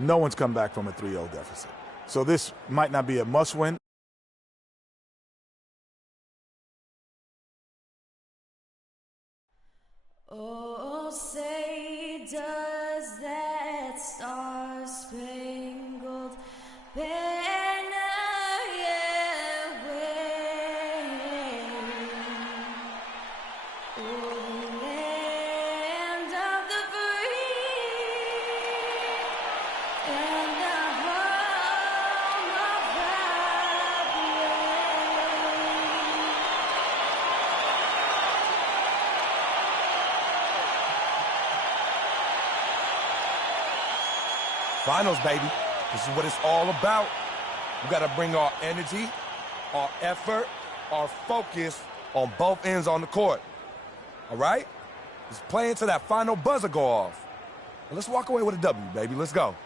No one's come back from a 3-0 deficit. So this might not be a must-win. Oh, say does that star-spangled banner yet wave o'er the land of the free and the home of the brave. Finals, baby. This is what it's all about. We got to bring our energy, our effort, our focus on both ends on the court. All right? Let's play until that final buzzer go off. And let's walk away with a W, baby. Let's go.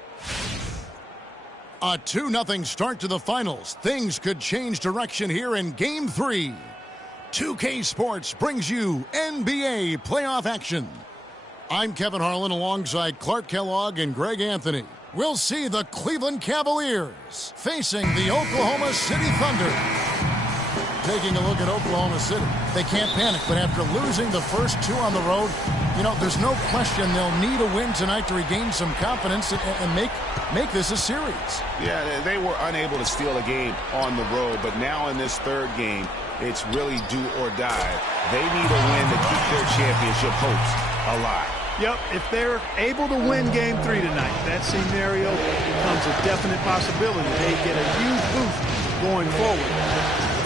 A 2-0 start to the finals. Things could change direction here in Game 3. 2K Sports brings you NBA playoff action. I'm Kevin Harlan alongside Clark Kellogg and Greg Anthony. We'll see the Cleveland Cavaliers facing the Oklahoma City Thunder. Taking a look at Oklahoma City. They can't panic, but after losing the first 2 on the road, there's no question they'll need a win tonight to regain some confidence and make this a series. Yeah, they were unable to steal a game on the road, but now in this third game, it's really do or die. They need a win to keep their championship hopes alive. Yep, if they're able to win Game 3 tonight, that scenario becomes a definite possibility. They get a huge boost going forward.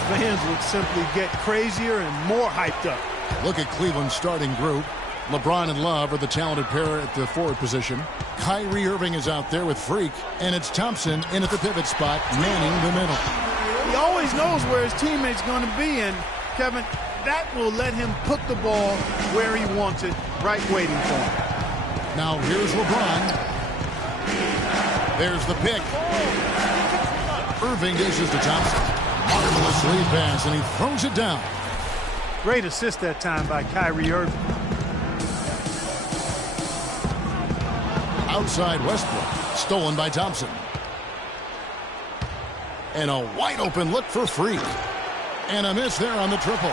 The fans would simply get crazier and more hyped up. Look at Cleveland's starting group. LeBron and Love are the talented pair at the forward position. Kyrie Irving is out there with Freak, and it's Thompson in at the pivot spot, manning the middle. He always knows where his teammate's going to be, and Kevin, that will let him put the ball where he wants it, right waiting for him. Now here's LeBron. There's the pick. Irving dishes to Thompson. Marvelous lead pass, and he throws it down. Great assist that time by Kyrie Irving. Outside Westbrook, stolen by Thompson. And a wide open look for Freak. And a miss there on the triple.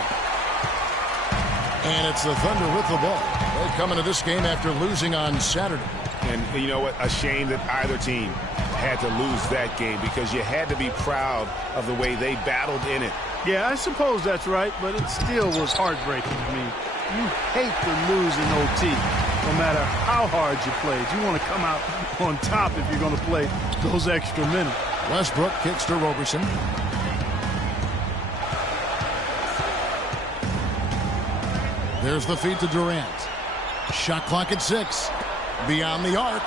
And it's the Thunder with the ball. They come into this game after losing on Saturday. And you know what? A shame that either team had to lose that game because you had to be proud of the way they battled in it. Yeah, I suppose that's right, but it still was heartbreaking. I mean, you hate to lose in OT, no matter how hard you played. You want to come out on top if you're going to play those extra minutes. Westbrook kicks to Roberson. There's the feed to Durant. Shot clock at 6. Beyond the arc.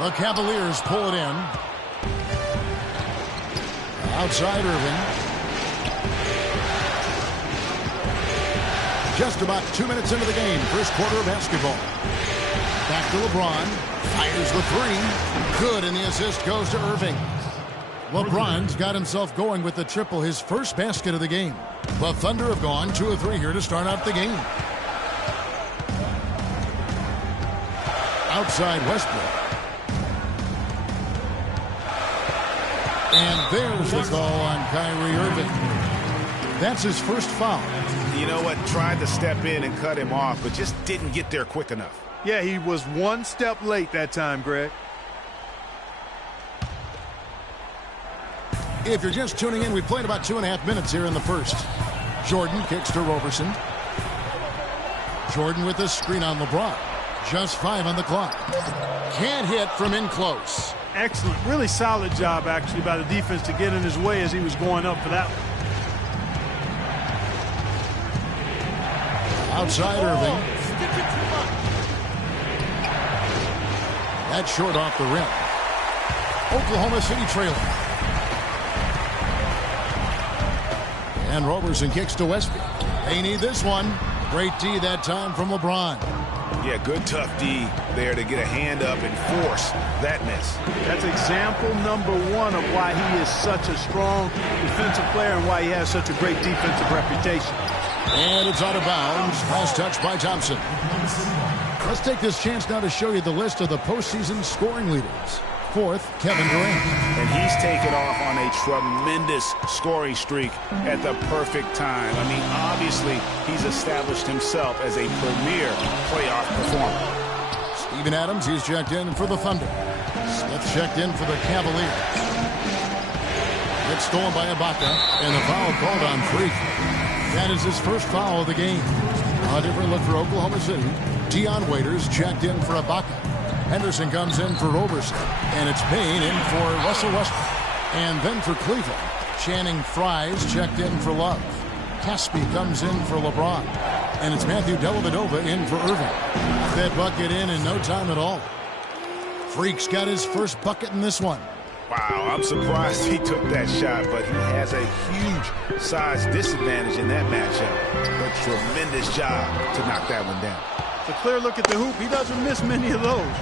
The Cavaliers pull it in. Outside Irving. Just about 2 minutes into the game. First quarter of basketball. Back to LeBron. Fires the 3. Good, and the assist goes to Irving. LeBron's got himself going with the triple, his first basket of the game. The Thunder have gone 2 of 3 here to start out the game. Outside Westbrook. And there's the call on Kyrie Irving. That's his first foul. You know what? Tried to step in and cut him off, but just didn't get there quick enough. Yeah, he was one step late that time, Greg. If you're just tuning in, we played about 2.5 minutes here in the first. Jordan kicks to Roberson. Jordan with a screen on LeBron. Just 5 on the clock. Can't hit from in close. Excellent. Really solid job, actually, by the defense to get in his way as he was going up for that one. Outside Irving. That's short off the rim. Oklahoma City trailing. And Roberson kicks to Westbrook. They need this one. Great D that time from LeBron. Yeah, good tough D there to get a hand up and force that miss. That's example number 1 of why he is such a strong defensive player and why he has such a great defensive reputation. And it's out of bounds. Pass touch by Thompson. Let's take this chance now to show you the list of the postseason scoring leaders. Fourth, Kevin Durant. And he's taken off on a tremendous scoring streak at the perfect time. I mean, obviously, he's established himself as a premier playoff performer. Steven Adams, he's checked in for the Thunder. Smith checked in for the Cavaliers. It's stolen by Ibaka, and the foul called on Freak. That is his first foul of the game. A different look for Oklahoma City. Dion Waiters checked in for Ibaka. Henderson comes in for Roberson, and it's Payne in for Russell Westbrook. And then for Cleveland, Channing Frye's checked in for Love. Caspi comes in for LeBron, and it's Matthew Dellavedova in for Irving. That bucket in no time at all. Freak's got his first bucket in this one. Wow, I'm surprised he took that shot, but he has a huge size disadvantage in that matchup. But tremendous job to knock that one down. It's a clear look at the hoop. He doesn't miss many of those.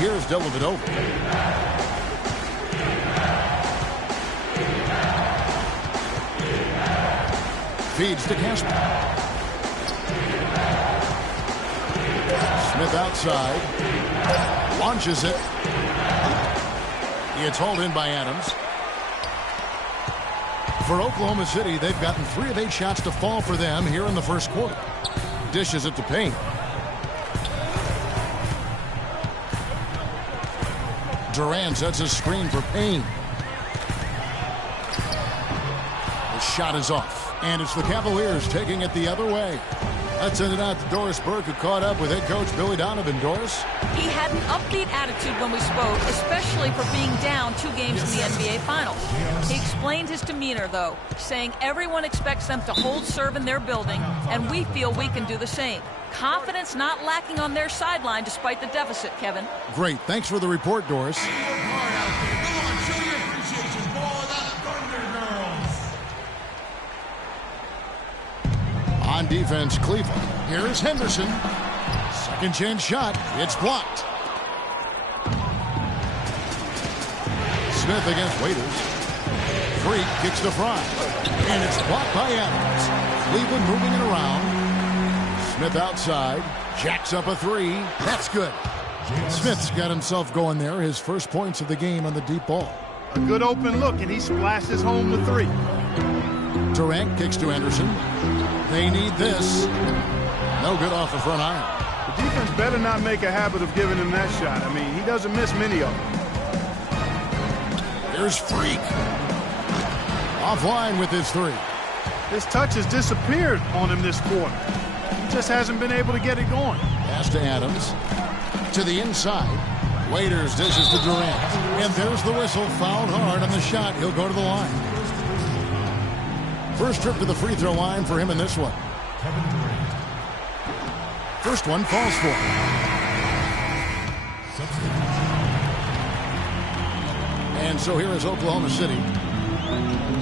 Here's Dellavedova. Feeds to Casper. Smith outside. Launches it. It's hauled in by Adams. For Oklahoma City, they've gotten 3 of 8 shots to fall for them here in the first quarter. Dishes it to Payne. Durant sets a screen for Payne. The shot is off, and it's the Cavaliers taking it the other way. Let's send it out to Doris Burke, who caught up with head coach Billy Donovan. Doris? He had an upbeat attitude when we spoke, especially for being down 2 games in the NBA Finals. He explained his demeanor, though, saying everyone expects them to hold serve in their building, and we feel we can do the same. Confidence not lacking on their sideline despite the deficit, Kevin. Great. Thanks for the report, Doris. On defense, Cleveland. Here's Henderson. Second chance shot. It's blocked. Smith against Waiters. Freak kicks to Fry. And it's blocked by Adams. Cleveland moving it around. Smith outside. Jacks up a 3. That's good. Smith's got himself going there. His first points of the game on the deep ball. A good open look, and he splashes home the 3. Durant kicks to Henderson. They need this. No good off the front iron. The defense better not make a habit of giving him that shot. I mean, he doesn't miss many of them. There's Freak. Offline with his 3. His touch has disappeared on him this quarter. He just hasn't been able to get it going. Pass to Adams. To the inside. Waiters dishes to Durant. And there's the whistle. Fouled hard on the shot. He'll go to the line. First trip to the free throw line for him in this one. Kevin Durant. First one falls for him. And so here is Oklahoma City.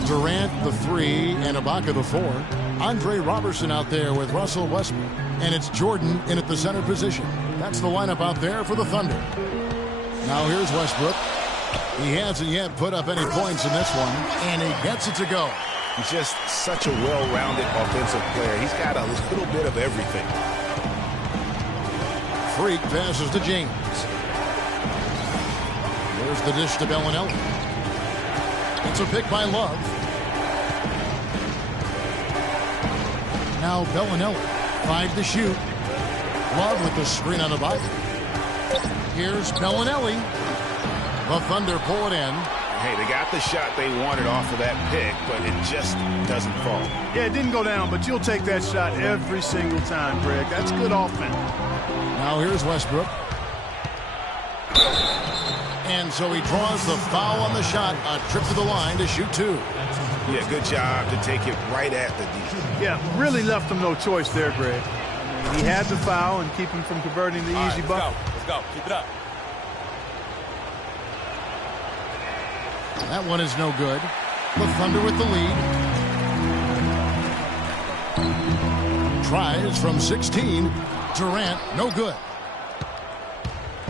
Durant the 3 and Ibaka the 4. Andre Robertson out there with Russell Westbrook. And it's Jordan in at the center position. That's the lineup out there for the Thunder. Now here's Westbrook. He hasn't yet put up any points in this one. And he gets it to go. He's just such a well-rounded offensive player. He's got a little bit of everything. Freak passes to James. There's the dish to Bellinelli. It's a pick by Love. Now Bellinelli. 5 to shoot. Love with the screen on the bike. Here's Bellinelli. The Thunder pull it in. Hey, they got the shot they wanted off of that pick, but it just doesn't fall. Yeah, it didn't go down, but you'll take that shot every single time, Greg. That's good offense. Now here's Westbrook. And so he draws the foul on the shot. A trip to the line to shoot 2. Yeah, good job to take it right at the D. Yeah, really left him no choice there, Greg. I mean, he had the foul and keep him from converting the easy bucket. Let's go. Keep it up. That one is no good. The Thunder with the lead. Tries from 16. Durant, no good.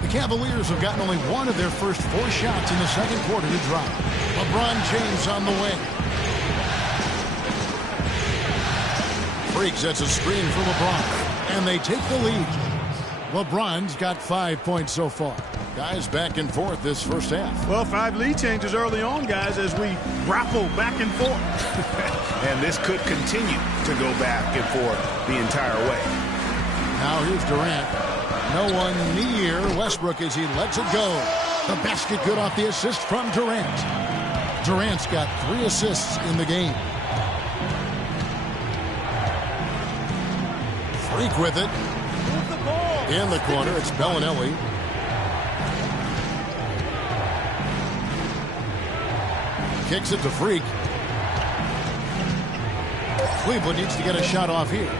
The Cavaliers have gotten only 1 of their first 4 shots in the second quarter to drop. LeBron James on the wing. Freak sets a screen for LeBron, and they take the lead. LeBron's got 5 points so far. Guys back and forth this first half. Well, 5 lead changes early on, guys, as we grapple back and forth. And this could continue to go back and forth the entire way. Now here's Durant. No one near Westbrook as he lets it go. The basket good off the assist from Durant. Durant's got 3 assists in the game. Freak with it. In the corner, it's Bellinelli. Kicks it to Freak. Cleveland needs to get a shot off here.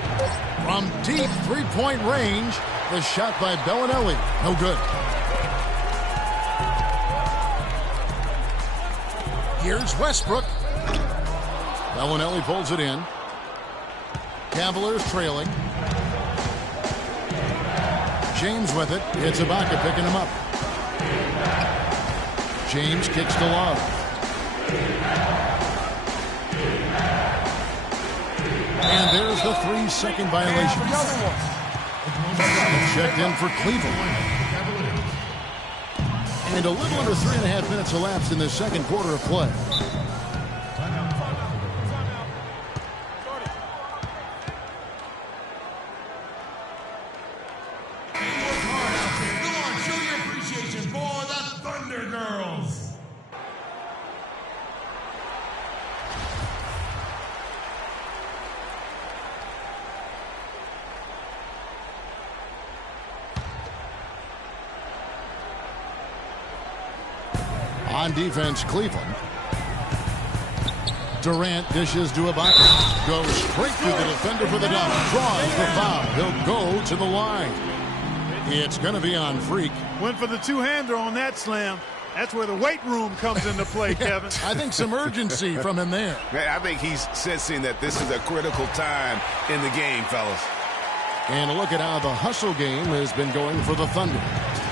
From deep three-point range, the shot by Bellinelli. No good. Here's Westbrook. Bellinelli pulls it in. Cavaliers trailing. James with it. It's Ibaka picking him up. James kicks to Love. And there's the 3-second violation. Checked in for Cleveland. And a little under 3.5 minutes elapsed in the second quarter of play. On defense, Cleveland. Durant dishes to Ibaka. Goes straight through the defender for the dunk. Draws the foul. He'll go to the line. It's going to be on Freak. Went for the two-hander on that slam. That's where the weight room comes into play, Kevin. I think some urgency from him there. I think he's sensing that this is a critical time in the game, fellas. And a look at how the hustle game has been going for the Thunder.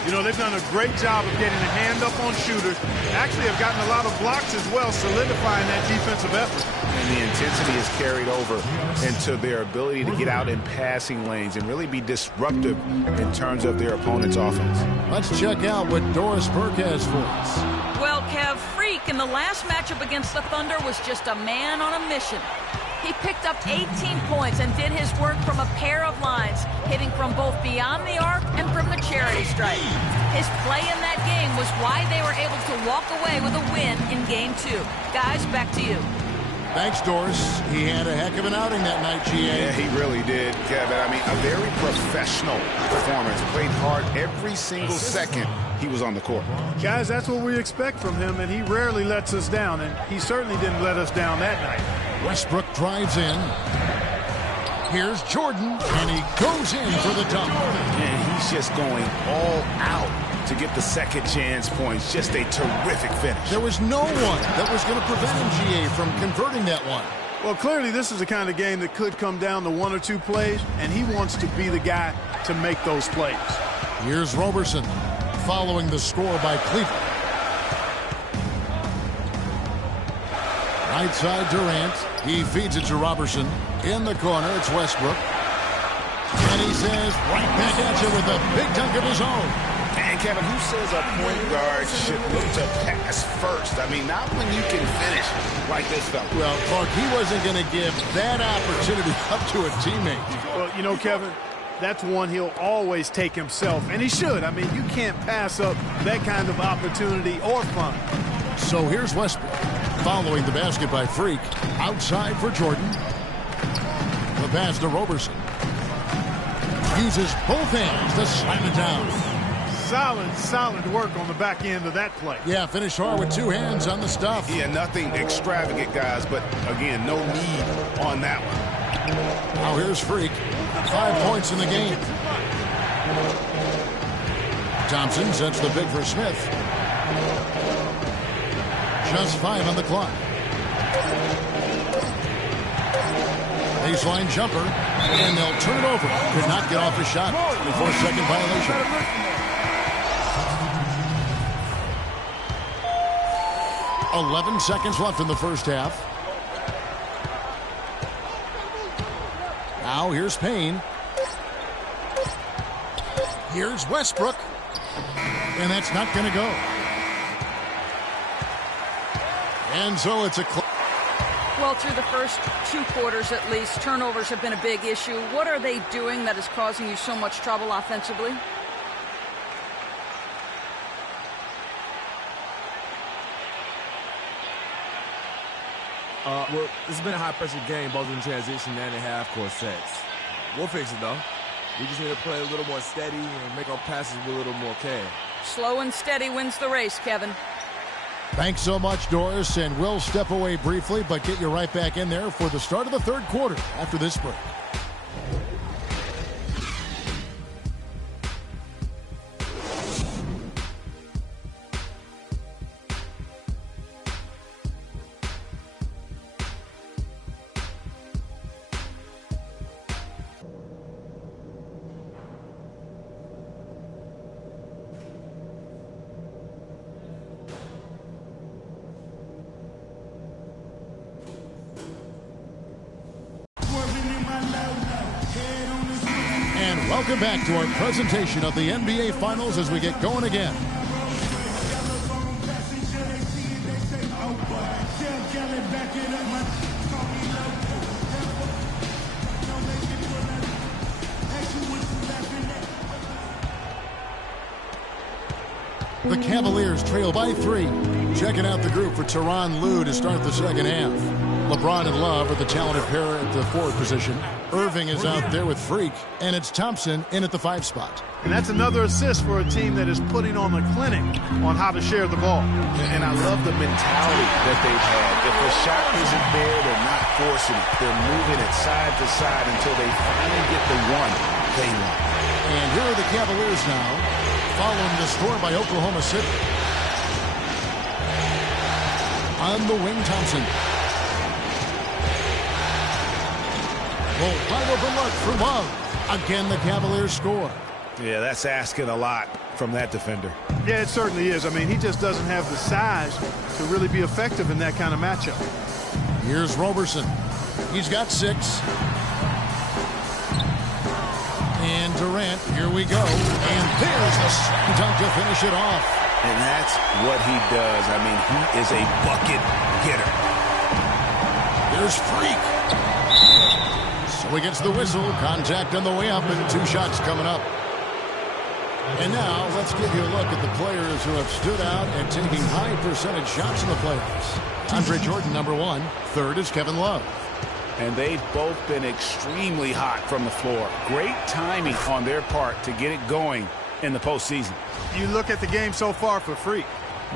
You know, they've done a great job of getting a hand up on shooters. Actually have gotten a lot of blocks as well, solidifying that defensive effort. And the intensity is carried over into their ability to get out in passing lanes and really be disruptive in terms of their opponent's offense. Let's check out what Doris Burke has for us. Well, Kev, Freak in the last matchup against the Thunder was just a man on a mission. He picked up 18 points and did his work from a pair of lines, hitting from both beyond the arc and from the charity stripe. His play in that game was why they were able to walk away with a win in Game 2. Guys, back to you. Thanks, Doris. He had a heck of an outing that night, GA. Yeah, he really did, Kevin. I mean, a very professional performance. Played hard every single second he was on the court. Guys, that's what we expect from him, and he rarely lets us down, and he certainly didn't let us down that night. Westbrook drives in. Here's Jordan, and he goes in for the dunk. And he's just going all out to get the second chance points. Just a terrific finish. There was no one that was going to prevent him, GA, from converting that one. Well, clearly this is the kind of game that could come down to 1 or 2 plays, and he wants to be the guy to make those plays. Here's Roberson following the score by Cleveland. Right side Durant. He feeds it to Roberson. In the corner, it's Westbrook. And he says, right back at you with a big dunk of his own. And Kevin, who says a point guard should look to pass first? I mean, not when you can finish like this fella. Well, Clark, he wasn't going to give that opportunity up to a teammate. Well, you know, Kevin, that's one he'll always take himself, and he should. I mean, you can't pass up that kind of opportunity or fun. So here's Westbrook following the basket by Freak. Outside for Jordan. The pass to Roberson. Uses both hands to slam it down. Solid work on the back end of that play. Yeah, finished hard with 2 hands on the stuff. Yeah, nothing extravagant, guys, but again, no need on that one. Now here's Freak. 5 points in the game. Thompson sets the big for Smith. Just 5 on the clock. Baseline jumper, and they'll turn it over. Could not get off the shot. 24-second violation. .11 seconds left in the first half. Now here's Payne. Here's Westbrook. And that's not going to go. And so it's a Well, through the first 2 quarters at least, turnovers have been a big issue. What are they doing that is causing you so much trouble offensively? Well, this has been a high-pressure game, both in transition and in half-court sets. We'll fix it, though. We just need to play a little more steady and make our passes with a little more care. Slow and steady wins the race, Kevin. Thanks so much, Doris, and we'll step away briefly, but get you right back in there for the start of the third quarter after this break. And welcome back to our presentation of the NBA Finals as we get going again. The Cavaliers trail by 3. Checking out the group for Tyronn Lue to start the second half. LeBron and Love are the talented pair at the forward position. Irving is out there with Freak, and it's Thompson in at the 5 spot. And that's another assist for a team that is putting on a clinic on how to share the ball. And I love the mentality that they've had. If the shot isn't there, they're not forcing it. They're moving it side to side until they finally get the one they want. And here are the Cavaliers now, following the score by Oklahoma City. On the wing, Thompson. Oh, wide open look for Love. Again, the Cavaliers score. Yeah, that's asking a lot from that defender. Yeah, it certainly is. I mean, he just doesn't have the size to really be effective in that kind of matchup. Here's Roberson. He's got 6. And Durant, here we go. And there's the slam dunk to finish it off. And that's what he does. I mean, he is a bucket getter. There's Freak. So he gets the whistle. Contact on the way up and 2 shots coming up. And now let's give you a look at the players who have stood out and taking high percentage shots in the playoffs. Andre Jordan, number 1. Third is Kevin Love. And they've both been extremely hot from the floor. Great timing on their part to get it going in the postseason. You look at the game so far for Freak.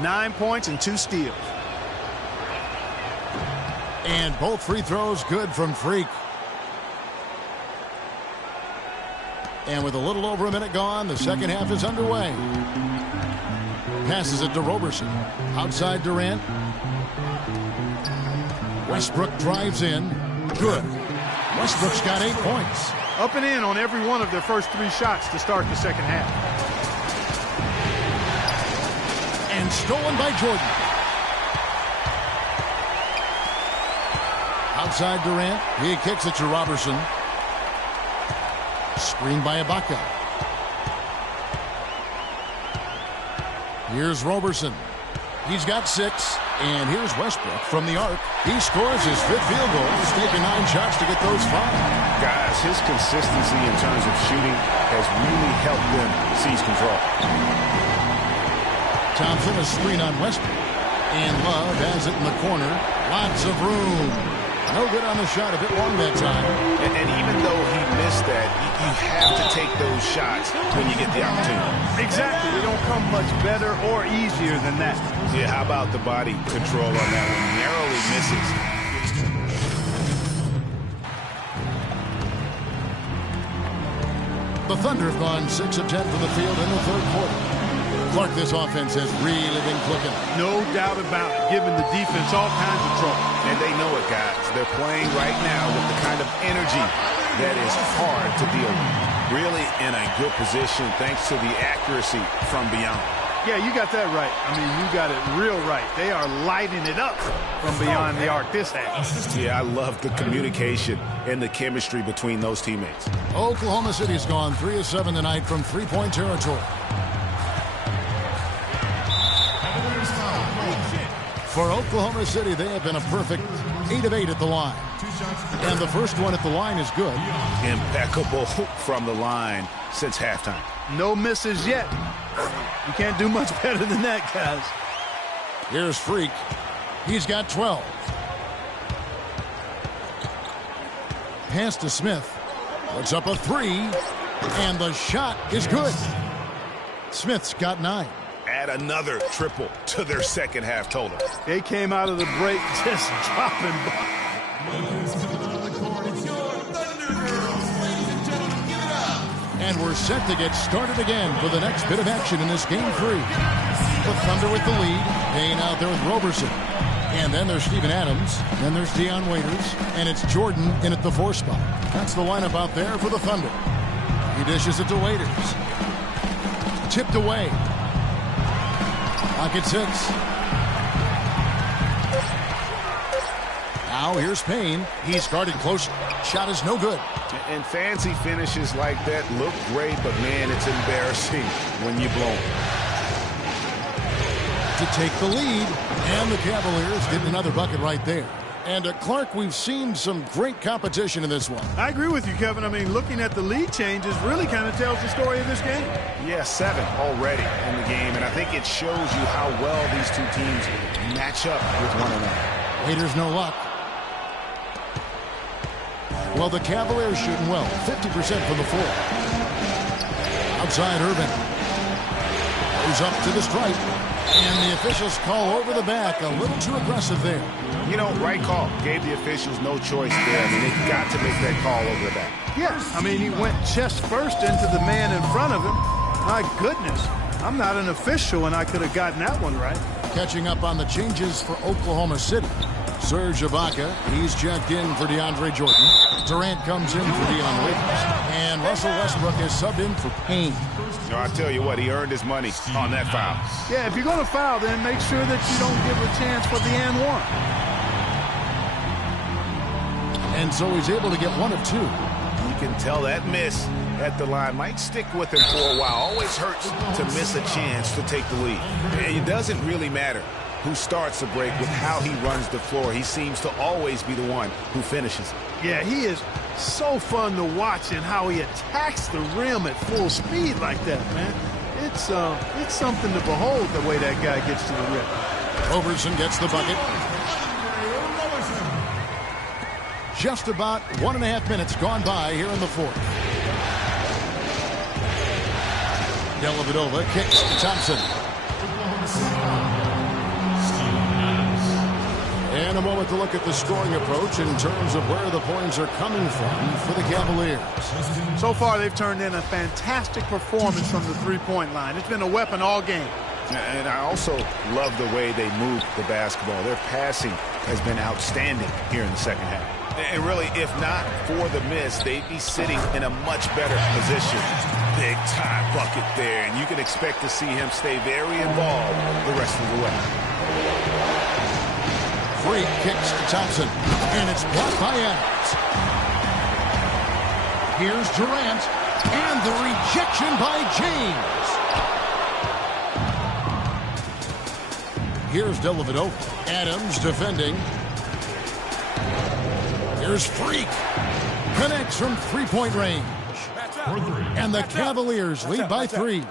9 points and 2 steals. And both free throws good from Freak. And with a little over a minute gone, the second half is underway. Passes it to Roberson. Outside Durant. Westbrook drives in. Good. Westbrook's got 8 points. Up and in on every one of their first 3 shots to start the second half. And stolen by Jordan. Outside Durant. He kicks it to Roberson. Screen by Ibaka. Here's Roberson. He's got 6. And here's Westbrook from the arc. He scores his 5th field goal. He's taken 9 shots to get those 5. Guys, his consistency in terms of shooting has really helped them seize control. Thompson, a screen on Westbrook. And Love has it in the corner. Lots of room. No good on the shot, a bit long that time. And even though he missed that, you have to take those shots when you get the opportunity. Exactly. They don't come much better or easier than that. Yeah, how about the body control on that one? Narrowly misses. The Thunder have gone 6 of 10 from the field in the third quarter. Clark, this offense has really been clicking. No doubt about it, giving the defense all kinds of trouble. And they know it, guys. They're playing right now with the kind of energy that is hard to deal with. Really in a good position thanks to the accuracy from beyond. Yeah, you got that right. I mean, you got it real right. They are lighting it up from beyond the arc this half. Yeah, I love the communication and the chemistry between those teammates. Oklahoma City's gone 3 of 7 tonight from three-point territory. For Oklahoma City, they have been a perfect 8 of 8 at the line. And the first one at the line is good. Impeccable from the line since halftime. No misses yet. You can't do much better than that, guys. Here's Freak. He's got 12. Pass to Smith. Puts up a 3. And the shot is good. Smith's got 9. Add another triple to their second half total. They came out of the break just dropping. And we're set to get started again for the next bit of action in this game 3. The Thunder with the lead. Payne out there with Roberson. And then there's Steven Adams. Then there's Deion Waiters. And it's Jordan in at the 4 spot. That's the lineup out there for the Thunder. He dishes it to Waiters. Tipped away. Pocket 6. Now here's Payne. He started close. Shot is no good. And fancy finishes like that look great, but man, it's embarrassing when you blow them. To take the lead. And the Cavaliers getting another bucket right there. And Clark, we've seen some great competition in this one. I agree with you, Kevin. I mean, looking at the lead changes really kind of tells the story of this game. Yeah, 7 already in the game, and I think it shows you how well these two teams match up with one another. Waiters no luck. Well, the Cavaliers shooting well, 50% from the floor. Outside Irvin. Goes up to the stripe. And the officials call over the back. A little too aggressive there. You know, right call. Gave the officials no choice there. I mean, they got to make that call over the back. Yeah, I mean, he went chest first into the man in front of him. My goodness. I'm not an official, and I could have gotten that one right. Catching up on the changes for Oklahoma City. Serge Ibaka, he's checked in for DeAndre Jordan. Durant comes in for Deion Waiters. And Russell Westbrook is subbed in for Payne. You know, I tell you what, he earned his money on that foul. Yeah, if you're going to foul, then make sure that you don't give a chance for the and one. And so he's able to get 1 of 2. You can tell that miss at the line might stick with him for a while. Always hurts to miss a chance to take the lead. And it doesn't really matter who starts the break with how he runs the floor. He seems to always be the one who finishes it. Yeah, he is so fun to watch and how he attacks the rim at full speed like that, man. It's something to behold the way that guy gets to the rim. Roberson gets the bucket. Just about 1.5 minutes gone by here in the 4th. Dellavedova kicks to Thompson. And a moment to look at the scoring approach in terms of where the points are coming from for the Cavaliers. So far, they've turned in a fantastic performance from the three-point line. It's been a weapon all game. And I also love the way they move the basketball. Their passing has been outstanding here in the second half. And really, if not for the miss, they'd be sitting in a much better position. Big time bucket there, and you can expect to see him stay very involved the rest of the way. Free kicks to Thompson, and it's blocked by Adams. Here's Durant, and the rejection by James. Here's Dellavedova. Adams defending. Here's Freak. Connects from three-point range. And the Cavaliers lead by 3.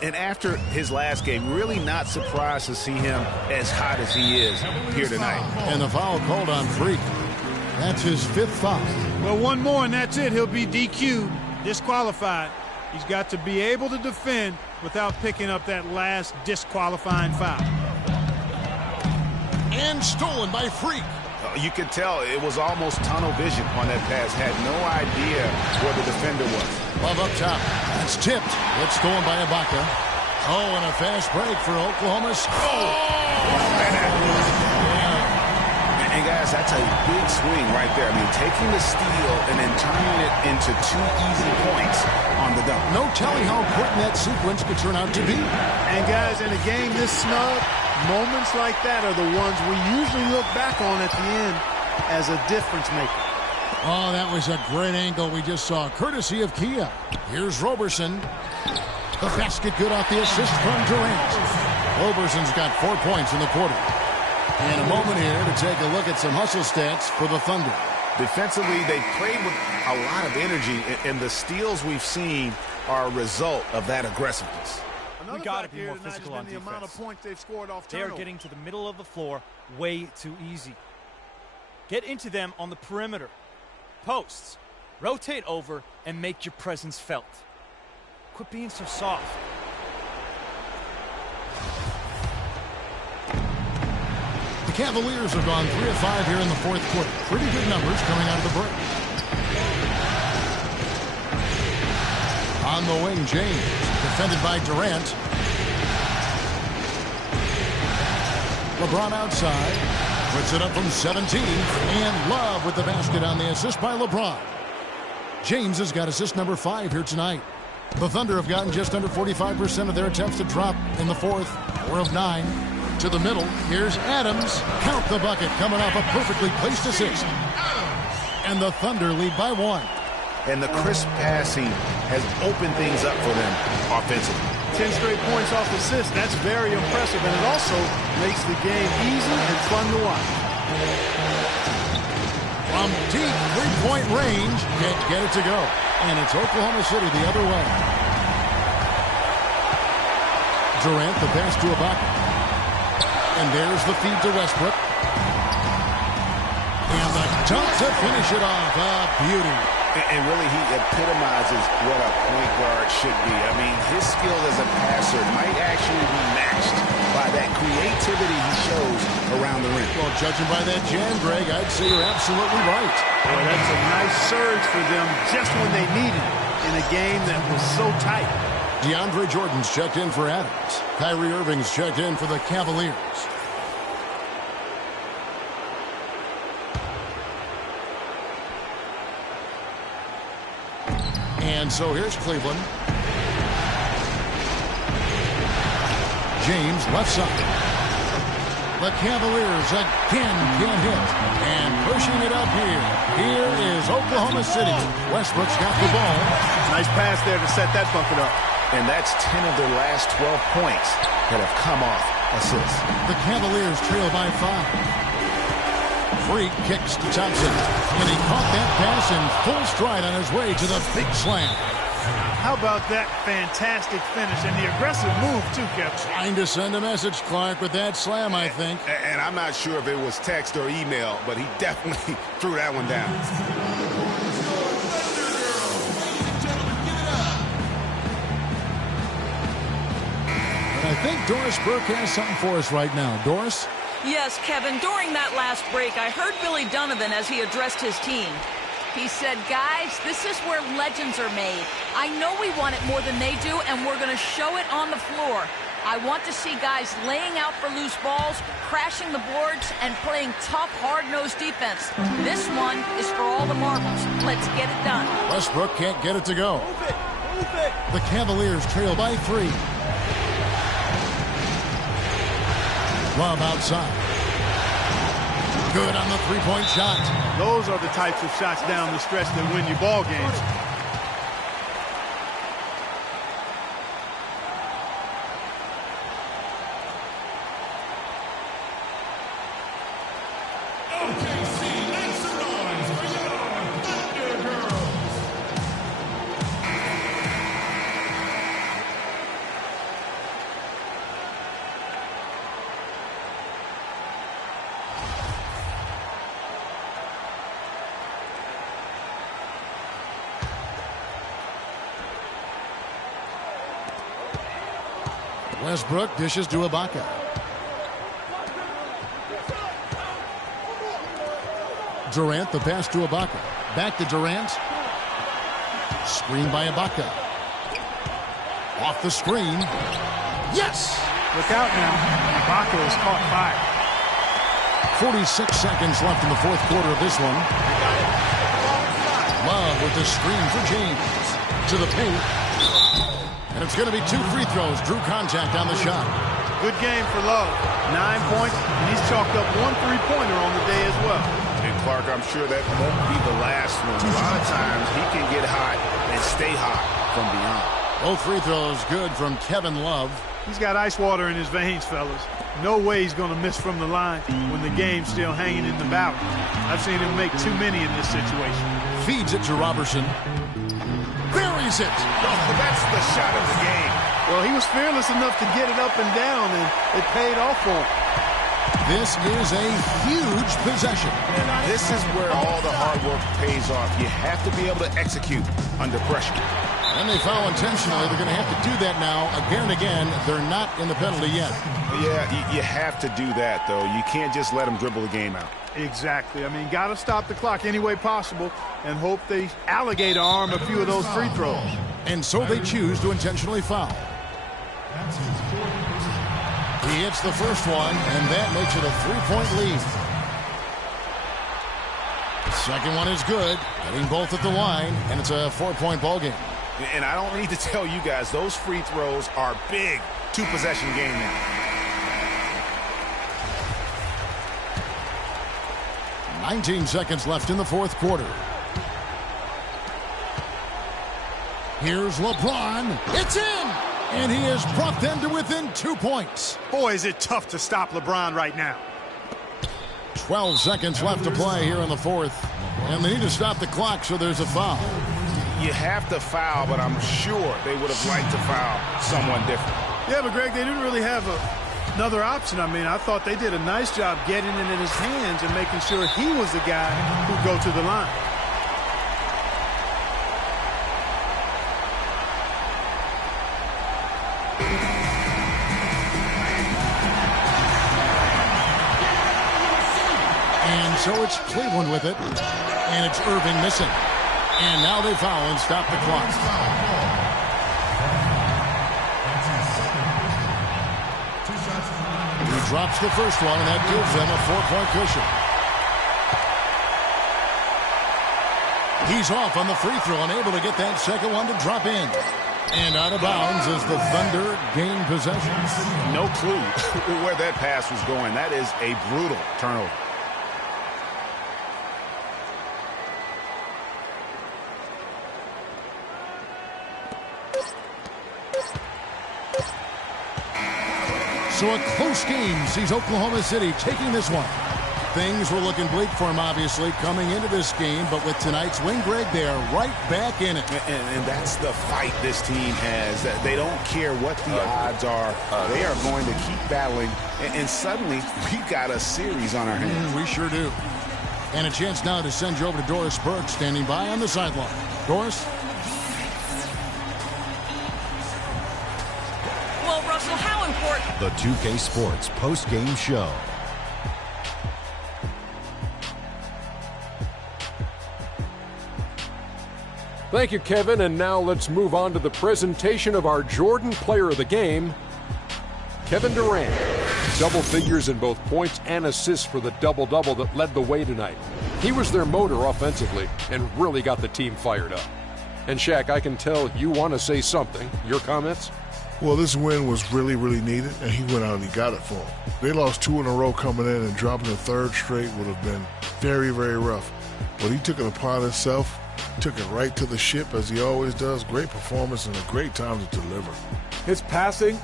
And after his last game, really not surprised to see him as hot as he is here tonight. And the foul called on Freak. That's his 5th foul. Well, one more and that's it. He'll be DQ'd, disqualified. He's got to be able to defend without picking up that last disqualifying foul. And stolen by Freak. You could tell it was almost tunnel vision on that pass. Had no idea where the defender was. Love up top. That's tipped. It's stolen by Ibaka. Oh, and a fast break for Oklahoma. And guys, That's a big swing right there. I mean, taking the steal and then turning it into 2 easy points on the dunk. No telling how important that sequence could turn out to be. And guys, in a game this snug, moments like that are the ones we usually look back on at the end as a difference maker. Oh, that was a great angle we just saw, courtesy of Kia. Here's Roberson. The basket good off the assist from Durant. Roberson's got 4 points in the quarter. And a moment here to take a look at some hustle stats for the Thunder. Defensively, they played with a lot of energy, and the steals we've seen are a result of that aggressiveness. We got to be more physical on defense. Amount of points they've scored off they are getting to the middle of the floor way too easy. Get into them on the perimeter. Posts. Rotate over and make your presence felt. Quit being so soft. The Cavaliers have gone 3 of 5 here in the fourth quarter. Pretty good numbers coming out of the break. On the wing, James, defended by Durant. LeBron outside, puts it up from 17, and Love with the basket on the assist by LeBron. James has got assist number 5 here tonight. The Thunder have gotten just under 45% of their attempts to drop in the fourth. 4 of 9. To the middle, here's Adams. Count the bucket, coming off a perfectly placed assist. And the Thunder lead by 1. And the crisp passing has opened things up for them offensively. 10 straight points off assists. That's very impressive, and it also makes the game easy and fun to watch. From deep three-point range, can't get it to go. And it's Oklahoma City the other way. Durant, the pass to Ibaka. And there's the feed to Westbrook. And the dunk to finish it off. A beauty. And really, he epitomizes what a point guard should be. I mean, his skill as a passer might actually be matched by that creativity he shows around the rim. Well, judging by that jam, Greg, I'd say you're absolutely right. Boy, that's a nice surge for them just when they needed it in a game that was so tight. DeAndre Jordan's checked in for Adams. Kyrie Irving's checked in for the Cavaliers. And so here's Cleveland. James left side. The Cavaliers again can't hit. And pushing it up here. Here is Oklahoma City. Westbrook's got the ball. Nice pass there to set that bucket up. And that's 10 of their last 12 points that have come off assists. The Cavaliers trail by 5. Freak kicks to Thompson. And he caught that pass in full stride on his way to the big slam. How about that fantastic finish and the aggressive move, too, Kevin? Trying to send a message, Clark, with that slam, I think. And I'm not sure if it was text or email, but he definitely threw that one down. I think Doris Burke has something for us right now. Doris? Yes, Kevin, during that last break, I heard Billy Donovan as he addressed his team. He said, guys, this is where legends are made. I know we want it more than they do, and we're going to show it on the floor. I want to see guys laying out for loose balls, crashing the boards, and playing tough, hard-nosed defense. This one is for all the marbles. Let's get it done. Westbrook can't get it to go. Move it. Move it. The Cavaliers trail by 3. Love outside. Good on the three-point shot. Those are the types of shots down the stretch that win you ball games. Westbrook dishes to Ibaka. Durant, the pass to Ibaka. Back to Durant. Screen by Ibaka. Off the screen. Yes! Look out now. Ibaka is caught fire. 46 seconds left in the fourth quarter of this one. Love with the screen for James. To the paint. And it's going to be 2 free throws. Drew contact on the shot. Good game for Love. 9 points, and he's chalked up 1 3-pointer on the day as well. And Clark, I'm sure that won't be the last one. A lot of times he can get hot and stay hot from beyond. Both free throws good from Kevin Love. He's got ice water in his veins, fellas. No way he's going to miss from the line when the game's still hanging in the balance. I've seen him make too many in this situation. Feeds it to Robertson. Buries it. Oh, that's the shot of the game. Well, he was fearless enough to get it up and down, and it paid off for him. This is a huge possession. This is where all the hard work pays off. You have to be able to execute under pressure. And they foul intentionally. They're going to have to do that now again and again. They're not in the penalty yet. Yeah, you have to do that, though. You can't just let them dribble the game out. Exactly. I mean, got to stop the clock any way possible and hope they alligator arm a few of those free throws. And so they choose to intentionally foul. He hits the first one, and that makes it a 3-point lead. Second one is good. Getting both at the line, and it's a 4-point ball game. And I don't need to tell you guys, those free throws are big. 2-possession game now. $19 seconds left in the fourth quarter. Here's LeBron. It's in! And he has brought them to within 2 points. Boy, is it tough to stop LeBron right now. 12 seconds left to play here in the fourth. And they need to stop the clock, so there's a foul. You have to foul, but I'm sure they would have liked to foul someone different. Yeah, but Greg, they didn't really have another option. I mean, I thought they did a nice job getting it in his hands and making sure he was the guy who'd go to the line. And so it's Cleveland with it. And it's Irving missing. And now they foul and stop the clock. He drops the first one, and that gives them a 4-point cushion. He's off on the free throw and able to get that second one to drop in. And out of bounds as the Thunder gain possession. No clue where that pass was going. That is a brutal turnover. So a close game sees Oklahoma City taking this one. Things were looking bleak for them, obviously, coming into this game. But with tonight's win, Greg, they are right back in it. And that's the fight this team has. They don't care what the odds are. They are going to keep battling. And suddenly, we've got a series on our hands. We sure do. And a chance now to send you over to Doris Burke, standing by on the sideline. Doris? Well, Russell, how important... The 2K Sports post-game show. Thank you, Kevin. And now let's move on to the presentation of our Jordan Player of the Game, Kevin Durant. Double figures in both points and assists for the double-double that led the way tonight. He was their motor offensively and really got the team fired up. And Shaq, I can tell you want to say something. Your comments? Well, this win was really, really needed, and he went out and he got it for them. They lost 2 in a row coming in, and dropping the third straight would have been very, very rough. But he took it upon himself, took it right to the ship, as he always does. Great performance and a great time to deliver. His passing.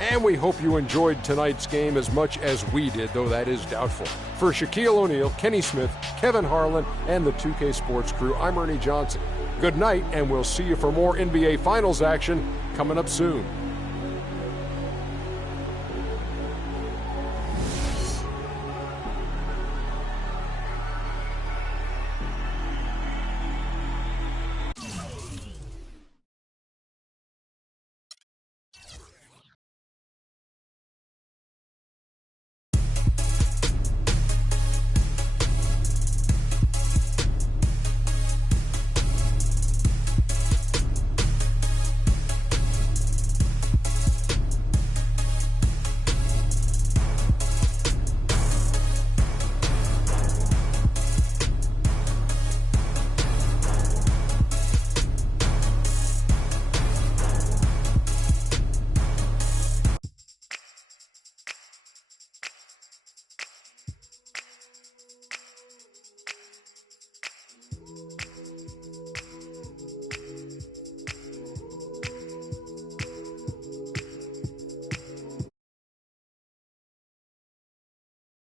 And we hope you enjoyed tonight's game as much as we did, though that is doubtful. For Shaquille O'Neal, Kenny Smith, Kevin Harlan, and the 2K Sports crew, I'm Ernie Johnson. Good night, and we'll see you for more NBA Finals action coming up soon.